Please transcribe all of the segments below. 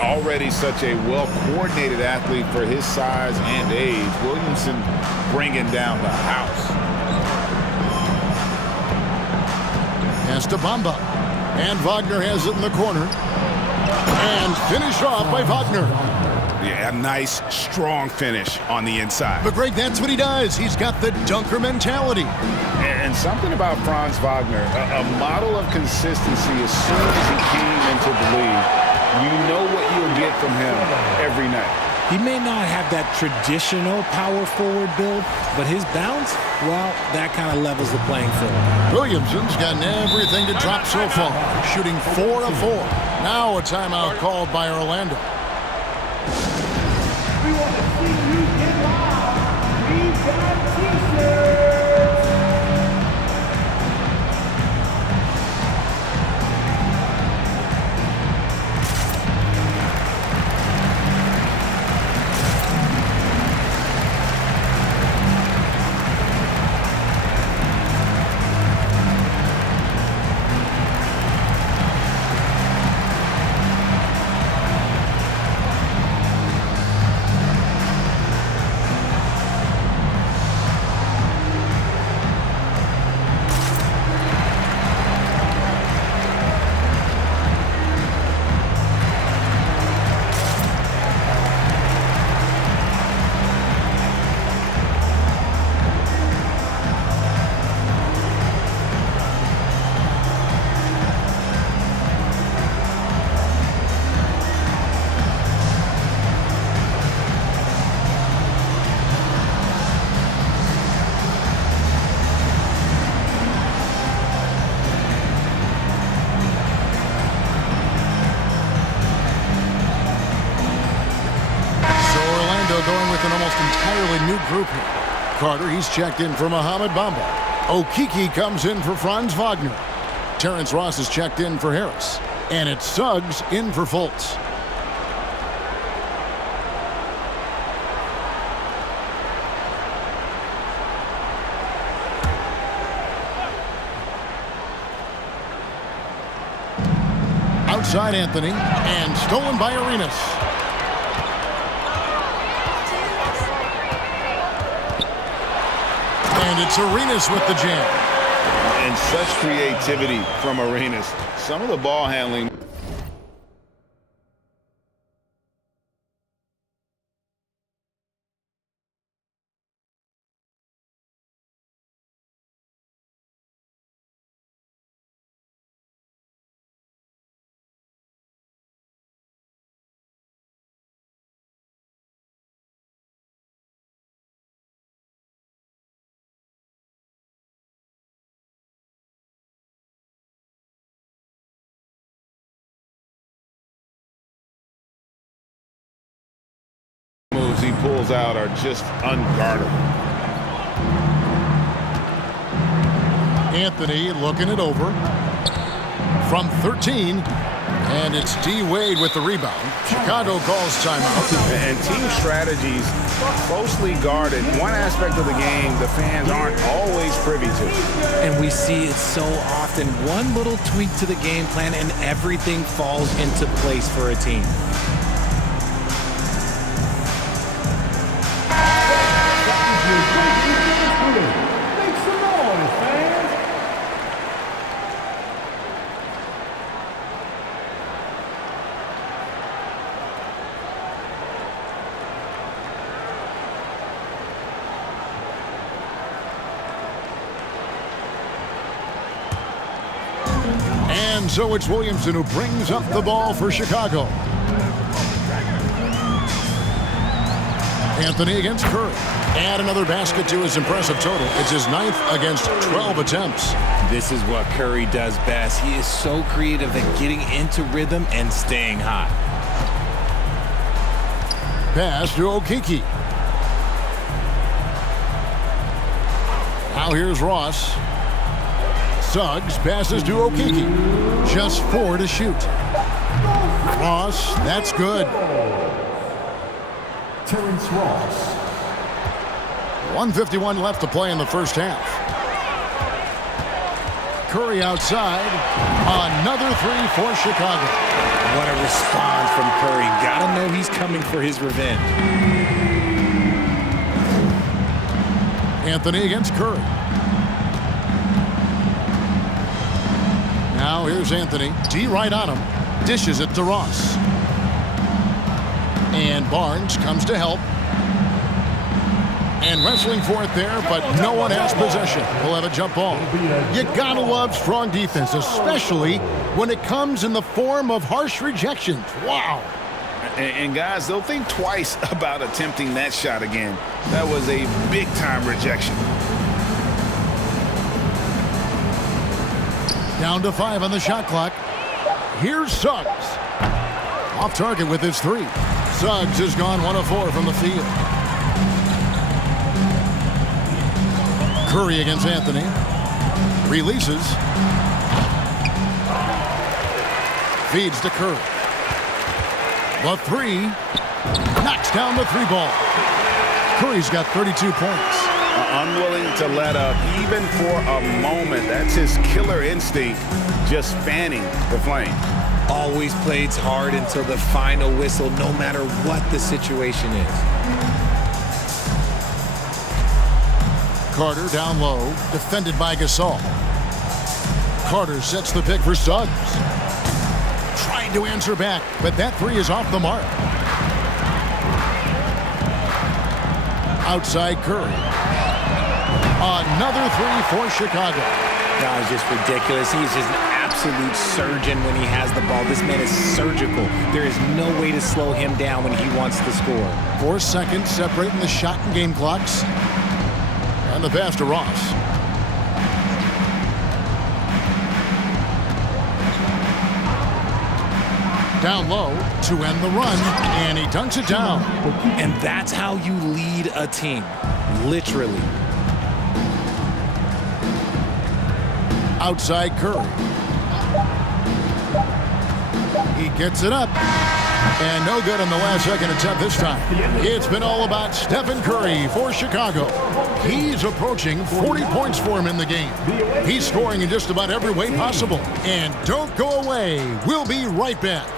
already such a well-coordinated athlete for his size and age. Williamson bringing down the house. Pass to Bamba. And Wagner has it in the corner. And finished off by Wagner. Yeah, a nice, strong finish on the inside. But Greg, that's what he does. He's got the dunker mentality. And something about Franz Wagner, a model of consistency. As soon as he came into the league, you know what you'll get from him every night. He may not have that traditional power forward build, but his bounce, well, that kind of levels the playing field. Williamson's gotten everything to drop so far, shooting 4 of 4. Now a timeout called by Orlando. We want to see you get live. We've got t-shirts. Going with an almost entirely new group here. Carter, he's checked in for Mohamed Bamba. Okeke comes in for Franz Wagner. Terrence Ross is checked in for Harris. And it's Suggs in for Fultz. Outside Anthony, and stolen by Arenas. And it's Arenas with the jam. And such creativity from Arenas. Some of the ball handling. He pulls out are just unguardable. Anthony looking it over from 13, and it's D. Wade with the rebound. Chicago calls timeout. And team strategies closely guarded. One aspect of the game the fans aren't always privy to. And we see it so often. One little tweak to the game plan and everything falls into place for a team. Make some noise, fans. And so it's Williamson who brings up the ball for Chicago. Anthony against Curry. Add another basket to his impressive total. It's his 9th against 12 attempts. This is what Curry does best. He is so creative at getting into rhythm and staying hot. Pass to Okeke. Now here's Ross. Suggs passes to Okeke. Just 4 to shoot. Ross, that's good. Terrence Ross. 1:51 left to play in the first half. Curry outside. Another three for Chicago. What a response from Curry. Gotta know he's coming for his revenge. Anthony against Curry. Now here's Anthony. D right on him. Dishes it to Ross. And Barnes comes to help. And wrestling for it there, but no one has possession. We'll have a jump ball. You gotta love strong defense, especially when it comes in the form of harsh rejections. Wow. And guys, they'll think twice about attempting that shot again. That was a big-time rejection. Down to 5 on the shot clock. Here's Suggs. Off target with his 3. Suggs has gone 1 of 4 from the field. Curry against Anthony. Releases. Feeds to Curry. The 3. Knocks down the 3 ball. Curry's got 32 points. Unwilling to let up even for a moment. That's his killer instinct, just fanning the flame. Always plays hard until the final whistle, no matter what the situation is. Carter down low, defended by Gasol. Carter sets the pick for Suggs. Trying to answer back, but that 3 is off the mark. Outside Curry. Another 3 for Chicago. No, it's just ridiculous. He's just an absolute surgeon when he has the ball. This man is surgical. There is no way to slow him down when he wants to score. 4 seconds separating the shot and game clocks. And the pass to Ross. Down low to end the run, and he dunks it down. And that's how you lead a team, literally. Outside Curry. He gets it up. And no good on the last second attempt this time. It's been all about Stephen Curry for Chicago. He's approaching 40 points for him in the game. He's scoring in just about every way possible. And don't go away. We'll be right back.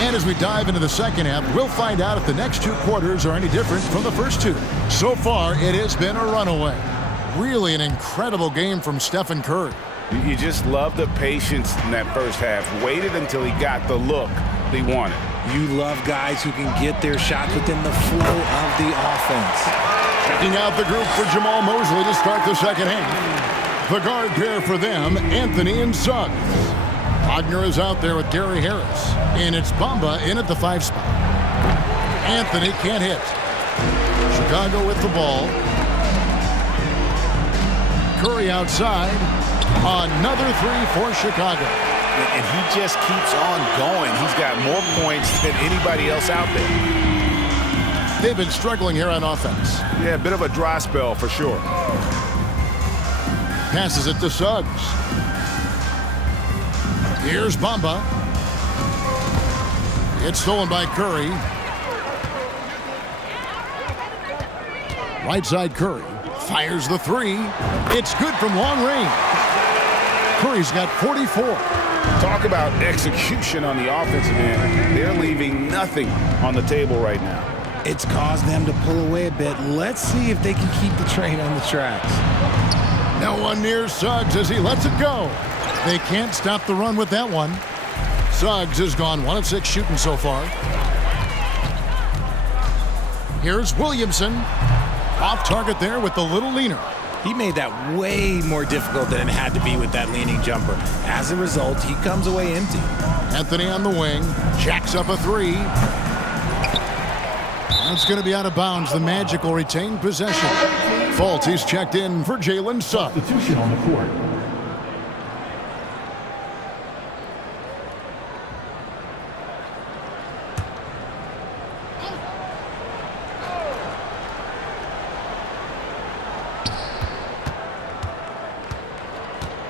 And as we dive into the second half, we'll find out if the next 2 quarters are any different from the first 2. So far, it has been a runaway. Really an incredible game from Stephen Curry. You just love the patience in that first half. Waited until he got the look he wanted. You love guys who can get their shots within the flow of the offense. Checking out the group for Jamal Mosley to start the second half. The guard pair for them, Anthony and Suggs. Wagner is out there with Gary Harris. And it's Bamba in at the 5 spot. Anthony can't hit. Chicago with the ball. Curry outside. Another 3 for Chicago. And he just keeps on going. He's got more points than anybody else out there. They've been struggling here on offense. Yeah, a bit of a dry spell for sure. Passes it to Suggs. Here's Bamba. It's stolen by Curry. Right side Curry. Fires the 3. It's good from long range. Curry's got 44. Talk about execution on the offensive end. They're leaving nothing on the table right now. It's caused them to pull away a bit. Let's see if they can keep the train on the tracks. No one near Suggs as he lets it go. They can't stop the run with that one. Suggs has gone 1 of 6 shooting so far. Here's Williamson. Off target there with the little leaner. He made that way more difficult than it had to be with that leaning jumper. As a result, he comes away empty. Anthony on the wing, jacks up a three. That's going to be out of bounds. The Magic will retain possession. Fultz, he's checked in for Jalen Suggs. Substitution on the court.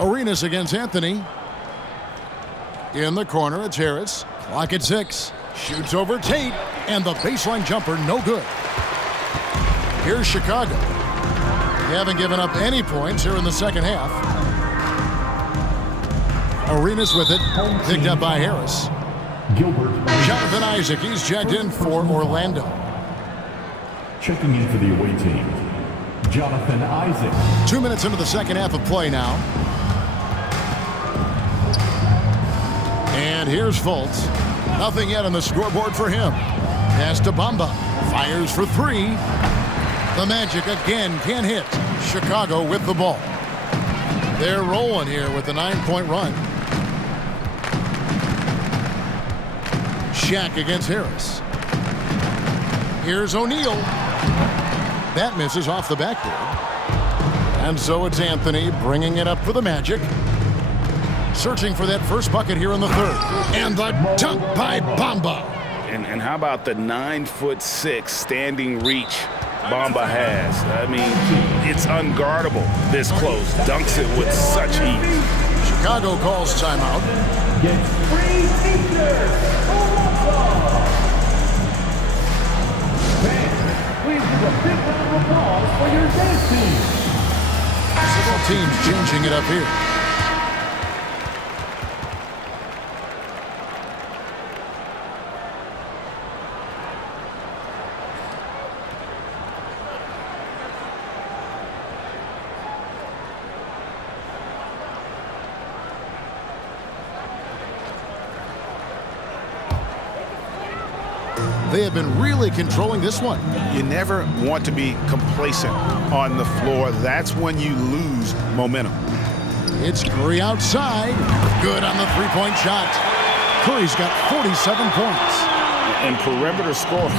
Arenas against Anthony. In the corner, it's Harris. Clock at 6. Shoots over Tate. And the baseline jumper, no good. Here's Chicago. They haven't given up any points here in the second half. Arenas with it. Picked up by Harris. Gilbert. Jonathan Isaac, he's checked in for Orlando. Checking in for the away team, Jonathan Isaac. 2 minutes into the second half of play now. And here's Fultz. Nothing yet on the scoreboard for him. Pass to Bamba. Fires for three. The Magic again can't hit. Chicago with the ball. They're rolling here with a 9-point run. Shaq against Harris. Here's O'Neal. That misses off the backboard. And so it's Anthony bringing it up for the Magic. Searching for that first bucket here in the third. And the dunk by Bamba. And how about the 9'6" standing reach Bamba has? I mean, it's unguardable this close. Dunks it with such ease. Chicago calls timeout. Gets free t-shirts. Fans, please give a big round of applause for your dance team. Several teams changing it up here. They have been really controlling this one. You never want to be complacent on the floor. That's when you lose momentum. It's Curry outside. Good on the three-point shot. Curry's got 47 points. And perimeter scoring,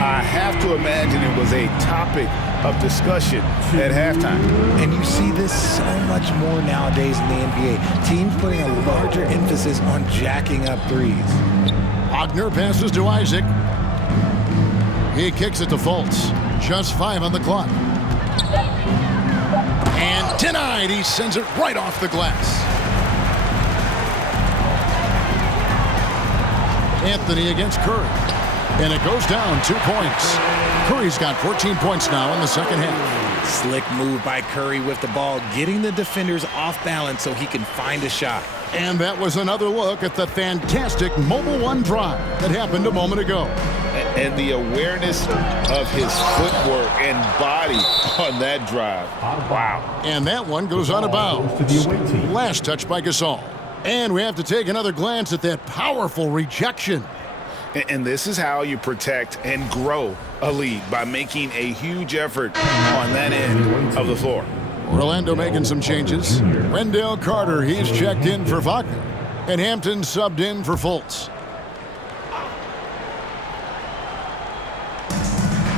I have to imagine it was a topic of discussion at halftime. And you see this so much more nowadays in the NBA. Teams putting a larger emphasis on jacking up threes. Wagner passes to Isaac. He kicks it to Fultz. Just 5 on the clock. And denied. He sends it right off the glass. Anthony against Curry. And it goes down 2 points. Curry's got 14 points now in the second half. Slick move by Curry with the ball, getting the defenders off balance so he can find a shot. And that was another look at the fantastic Mobile One drive that happened a moment ago. And the awareness of his footwork and body on that drive. Wow. And that one goes out of bounds. Last touch by Gasol. And we have to take another glance at that powerful rejection. And this is how you protect and grow a lead, by making a huge effort on that end of the floor. Orlando making some changes. Wendell Carter, he's checked in for Wagner. And Hampton subbed in for Fultz.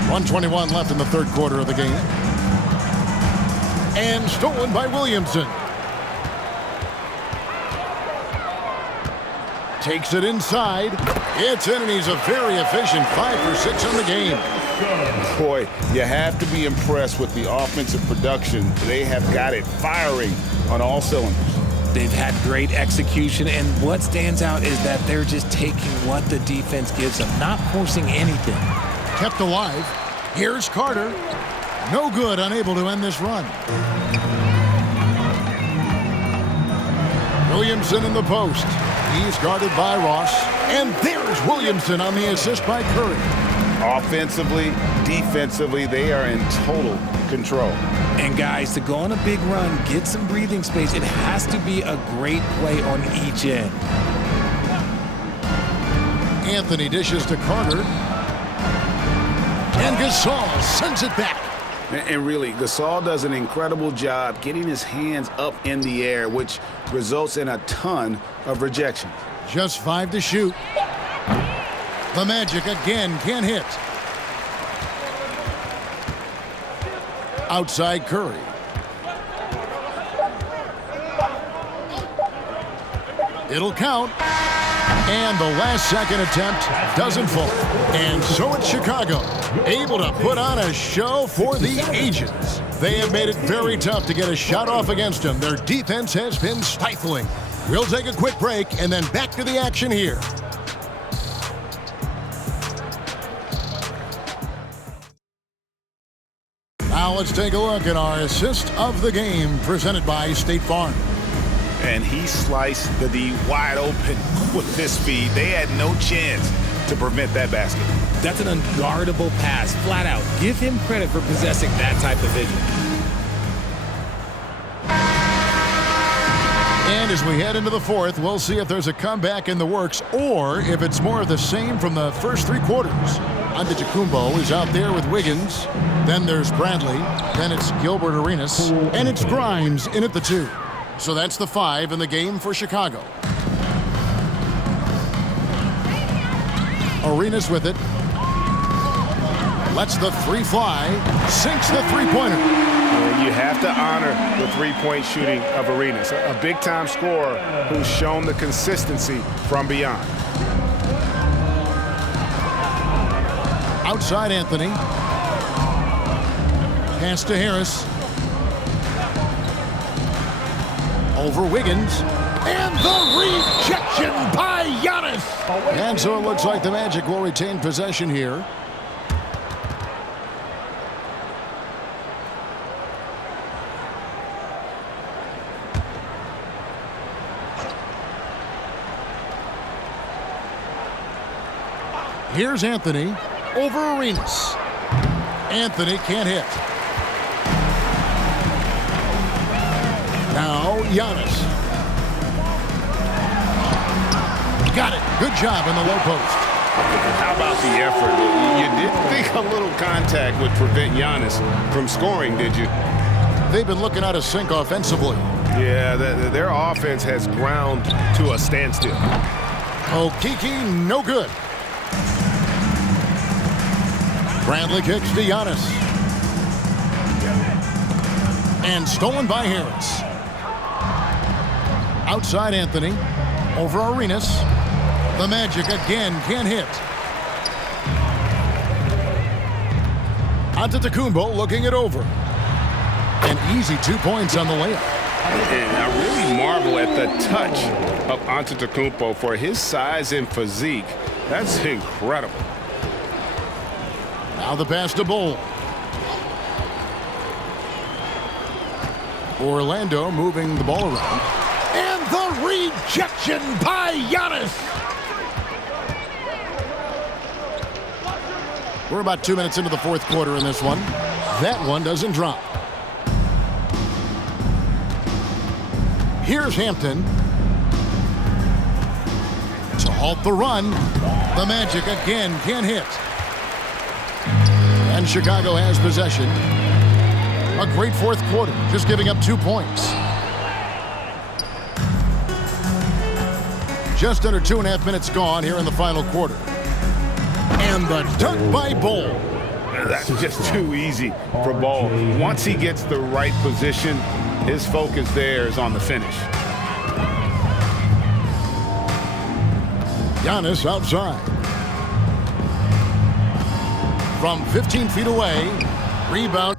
1:21 left in the third quarter of the game. And stolen by Williamson. Takes it inside. It's in, and he's a very efficient 5 for 6 in the game. Boy, you have to be impressed with the offensive production. They have got it firing on all cylinders. They've had great execution, and what stands out is that they're just taking what the defense gives them, not forcing anything. Kept alive. Here's Carter. No good, unable to end this run. Williamson in the post. He's guarded by Ross. And there's Williamson on the assist by Curry. Offensively, defensively, they are in total control. And guys, to go on a big run, get some breathing space, it has to be a great play on each end. Anthony dishes to Carter. And Gasol sends it back. And really, Gasol does an incredible job getting his hands up in the air, which results in a ton of rejection. Just 5 to shoot. The Magic again can't hit. Outside Curry. It'll count. And the last-second attempt doesn't fall. And so it's Chicago, able to put on a show for the ages. They have made it very tough to get a shot off against them. Their defense has been stifling. We'll take a quick break and then back to the action here. Now let's take a look at our assist of the game presented by State Farm. And he sliced the D wide open with his speed. They had no chance to prevent that basket. That's an unguardable pass, flat out. Give him credit for possessing that type of vision. And as we head into the fourth, we'll see if there's a comeback in the works or if it's more of the same from the first 3 quarters. Antetokounmpo is out there with Wiggins. Then there's Bradley. Then it's Gilbert Arenas. And it's Grimes in at the 2. So that's the 5 in the game for Chicago. Arenas with it. Lets the 3 fly. Sinks the three-pointer. You have to honor the three-point shooting of Arenas, a big-time scorer who's shown the consistency from beyond. Outside Anthony. Pass to Harris. Over Wiggins. And the rejection by Giannis. And so it looks like the Magic will retain possession here. Here's Anthony over Arenas. Anthony can't hit. Now Giannis. Got it. Good job in the low post. How about the effort? You didn't think a little contact would prevent Giannis from scoring, did you? They've been looking out of sync offensively. Yeah, their offense has ground to a standstill. Okeke, no good. Bradley kicks to Giannis. And stolen by Harris. Outside Anthony. Over Arenas. The Magic again can't hit. Antetokounmpo looking it over. An easy 2 points on the layup. And I really marvel at the touch of Antetokounmpo for his size and physique. That's incredible. Now the pass to Bol. Orlando moving the ball around. And the rejection by Giannis. We're about 2 minutes into the fourth quarter in this one. That one doesn't drop. Here's Hampton. To halt the run. The Magic again can't hit. And Chicago has possession. A great fourth quarter, just giving up 2 points. Just under 2.5 minutes gone here in the final quarter. And the dunk by Bol. That's just too easy for Bol. Once he gets the right position, his focus there is on the finish. Giannis outside. From 15 feet away, rebound.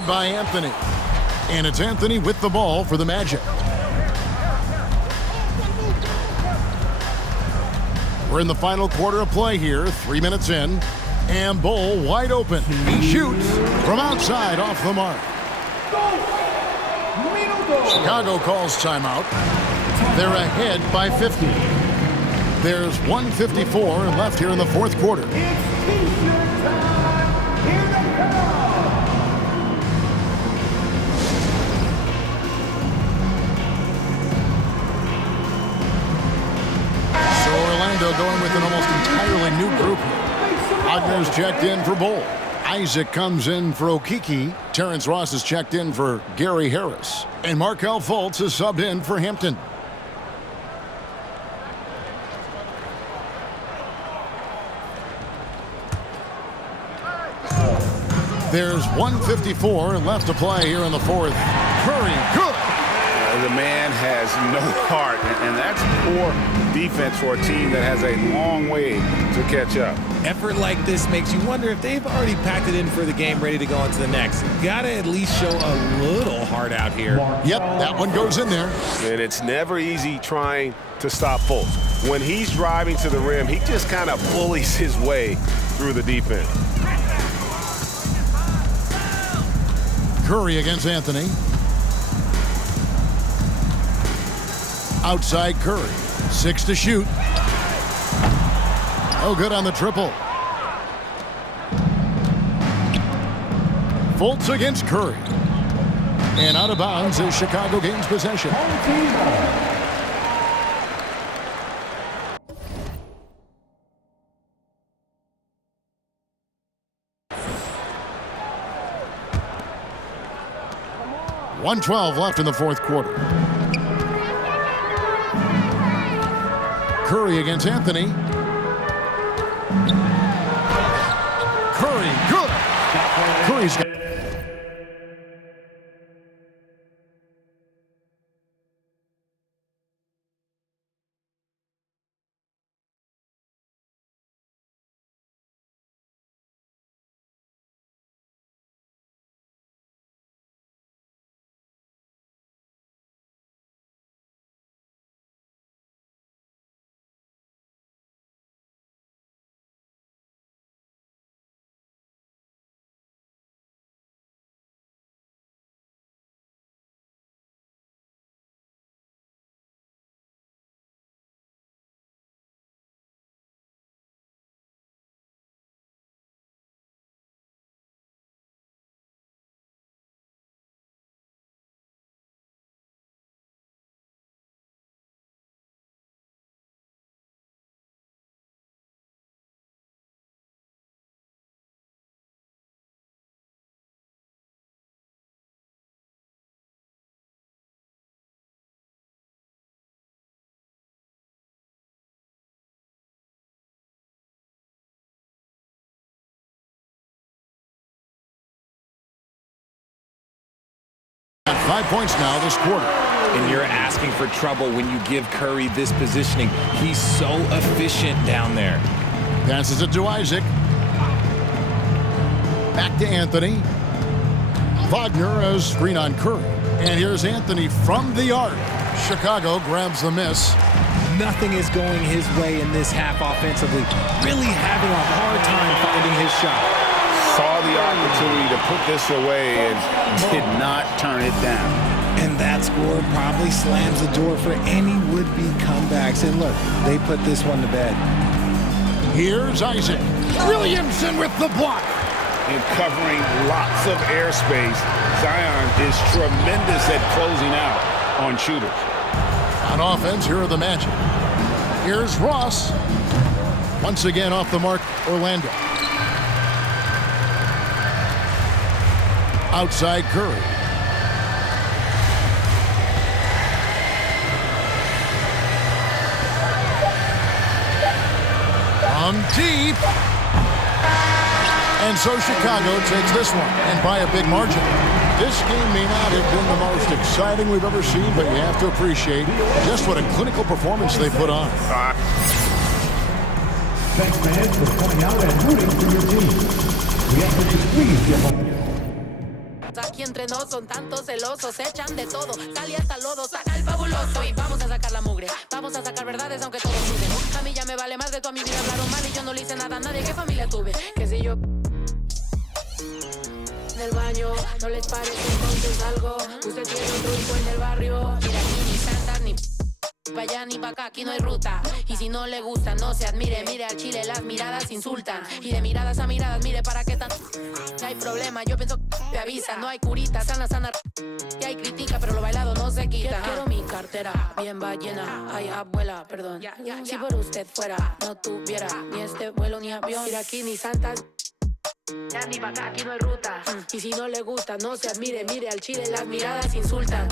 By Anthony. And it's Anthony with the ball for the Magic. We're in the final quarter of play here, 3 minutes in. And Bull wide open. He shoots from outside off the mark. Chicago calls timeout. They're ahead by 50. There's 1:54 left here in the fourth quarter. It's T-shirt time. Here they come. So Orlando going with an almost entirely new group here. Wagner's checked in for Bull. Isaac comes in for Okiki. Terrence Ross is checked in for Gary Harris. And Markelle Fultz is subbed in for Hampton. There's 1:54 left to play here in the fourth. Curry, good. The man has no heart, and that's poor defense for a team that has a long way to catch up. Effort like this makes you wonder if they've already packed it in for the game, ready to go into the next. Gotta at least show a little heart out here. Yep, that one goes in there. And it's never easy trying to stop Fultz. When he's driving to the rim, he just kind of bullies his way through the defense. Curry against Anthony. Outside Curry. 6 to shoot. Oh, good on the triple. Fultz against Curry. And out of bounds as Chicago gains possession. Home team ball. .112 left in the fourth quarter. Curry against Anthony. Curry, good. Curry's got... Got 5 points now this quarter. And you're asking for trouble when you give Curry this positioning. He's so efficient down there. Passes it to Isaac. Back to Anthony. Wagner has screen on Curry. And here's Anthony from the arc. Chicago grabs the miss. Nothing is going his way in this half offensively. Really having a hard time finding his shot. Saw the opportunity to put this away and did not turn it down. And that score probably slams the door for any would-be comebacks. And look, they put this one to bed. Here's Isaac. Williamson with the block. In covering lots of airspace, Zion is tremendous at closing out on shooters. On offense, here are the Magic. Here's Ross. Once again off the mark, Orlando. Outside Curry. From deep. And so Chicago takes this one, and by a big margin. This game may not have been the most exciting we've ever seen, but you have to appreciate just what a clinical performance they put on. Thanks, fans, for coming out and rooting for your team. We ask that you please give up. Aquí entre nos son tantos celosos, echan de todo, sale hasta lodo, saca el fabuloso y vamos a sacar la mugre, vamos a sacar verdades aunque todos duden. A mí ya me vale más de toda mi vida, hablaron mal y yo no le hice nada a nadie. ¿Qué familia tuve? Que si yo en el baño, no les parece entonces algo. Usted tiene otro hijo en el barrio. Mira aquí ni santas ni pa' allá ni pa' acá, aquí no hay ruta. Y si no le gusta, no se admire. Mire al chile, las miradas insultan. Y de miradas a miradas, mire para qué tan. No hay problema, yo pienso que te avisa. No hay curita, sana, sana. Y hay crítica, pero lo bailado no se quita. Quiero mi cartera bien llena. Ay, abuela, perdón. Si por usted fuera, no tuviera ni este vuelo ni avión. Mira aquí ni santas. Ya ni pa' acá, aquí no hay ruta. Y si no le gusta, no se admire. Mire al chile, las miradas insultan.